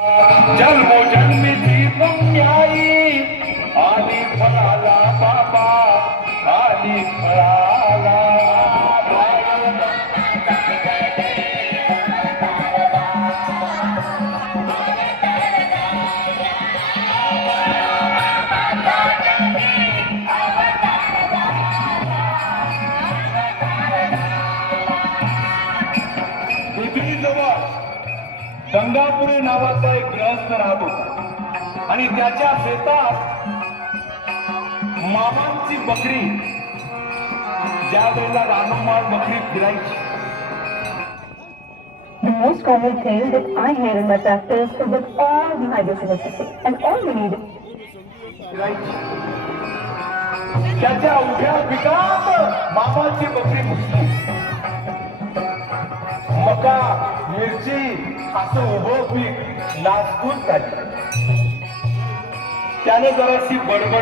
जन्मोजन्मीची पुण्याई आली फळाला बाबा आली फळाला पृथ्वीजवळ गंगापुरी नावाचा एक ग्रहस्थ राहत होता आणि त्याच्या शेतात मामांची बकरी ज्या वेळेला रानोमाळ बकरी फिरायची. The most common thing that I hear in my practice is that all we have is necessity and all we need फिरायची. त्याच्या उभ्या पिकात मामाची बकरी घुसली. मका मिरची असं उभं पीक नाचून काढलं. त्याने जराशी बडबड